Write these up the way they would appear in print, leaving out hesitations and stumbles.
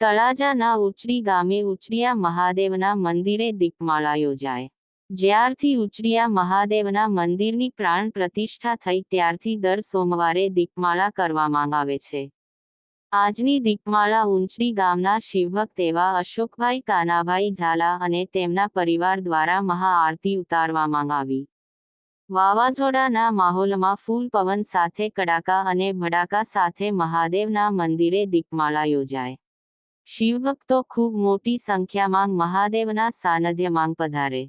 તળાજાના ઉચડી ગામે ઉચડિયા મહાદેવના મંદિરે દીપમાળા યોજાય। જ્યારથી ઉચડિયા મહાદેવના મંદિરની પ્રાણ પ્રતિષ્ઠા થઈ ત્યારથી દર સોમવારે દીપમાળા કરવામાં આવે છે। આજની દીપમાળા ઉંચડી ગામના શિવભક્ત એવા અશોકભાઈ કાનાભાઈ ઝાલા અને તેમના પરિવાર દ્વારા મહાઆરતી ઉતારવામાં આવી। વાવાઝોડાના માહોલમાં ફૂલ પવન સાથે કડાકા અને ભડાકા સાથે મહાદેવના મંદિરે દીપમાળા યોજાય। શિવભક્તો ખૂબ મોટી સંખ્યામાં મહાદેવના સાનિધ્યમાં પધારે।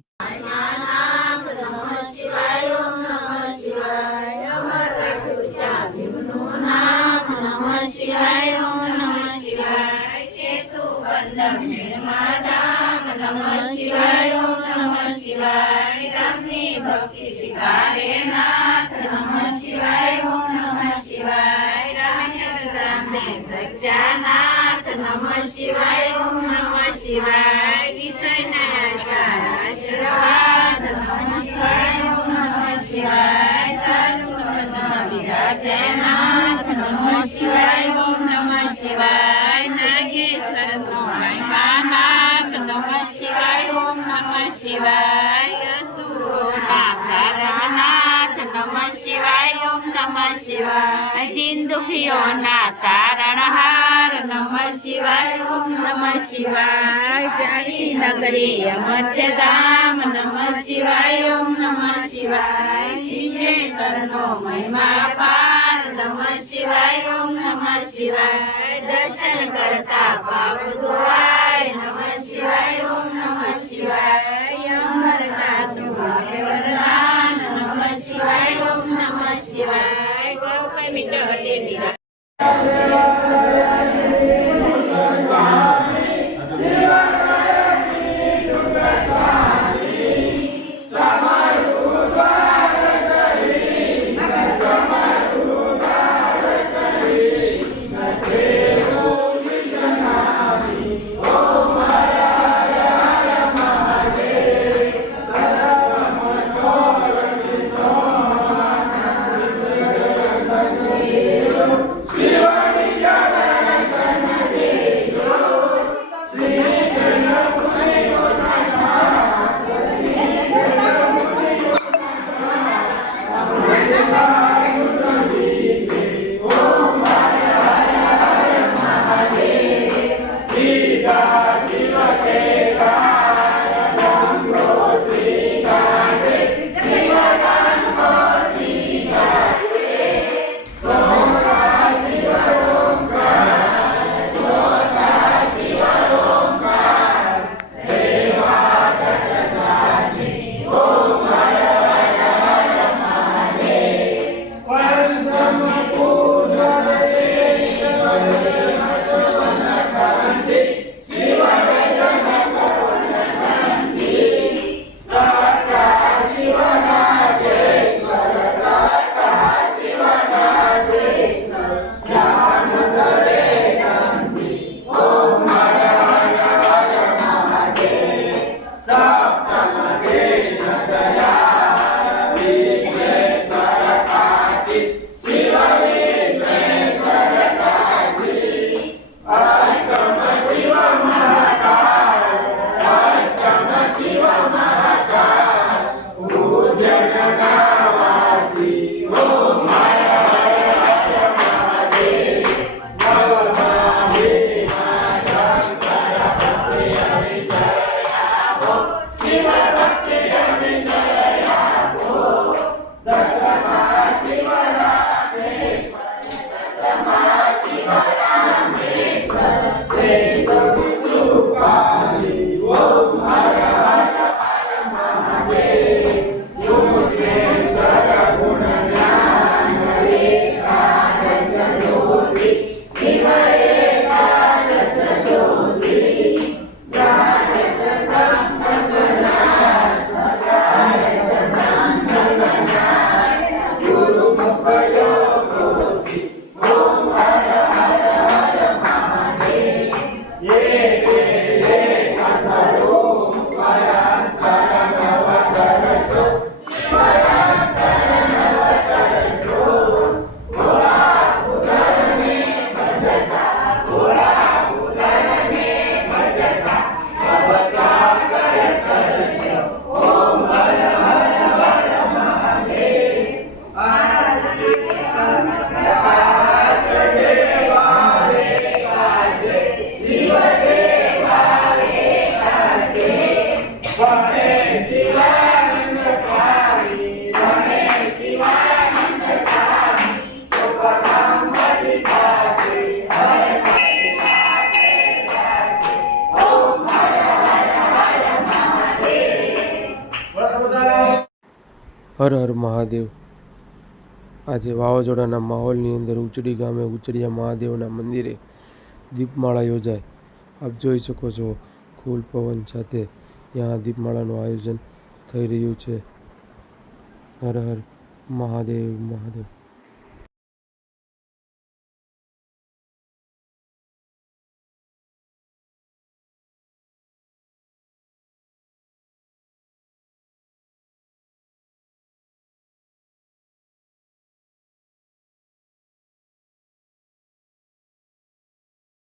दिन दुखियों ना तारणहार नमः शिवाय ओम नमः शिवाय जाई नगरी अमर्त्यधाम नमः शिवाय ओम नमः शिवाय ईश्वरनो महिमा पार नमः शिवाय ओम नमः शिवाय दर्शन करता पाप धोवाय नमः शिवाय ओम नमः शिवाय अमरनाथ वरदान नमः शिवाय ओम नमः शिवाय गौ मिटा देवी હર હર મહાદેવ. આજે વાવાઝોડાના માહોલની અંદર ઉચડી ગામે ઉચડિયા મહાદેવના મંદિરે દીપમાળા યોજાય. આપ જોઈ શકો છો ફૂલ પવન સાથે ત્યાં દીપમાળાનું આયોજન થઈ રહ્યું છે. હર હર મહાદેવ મહાદેવ.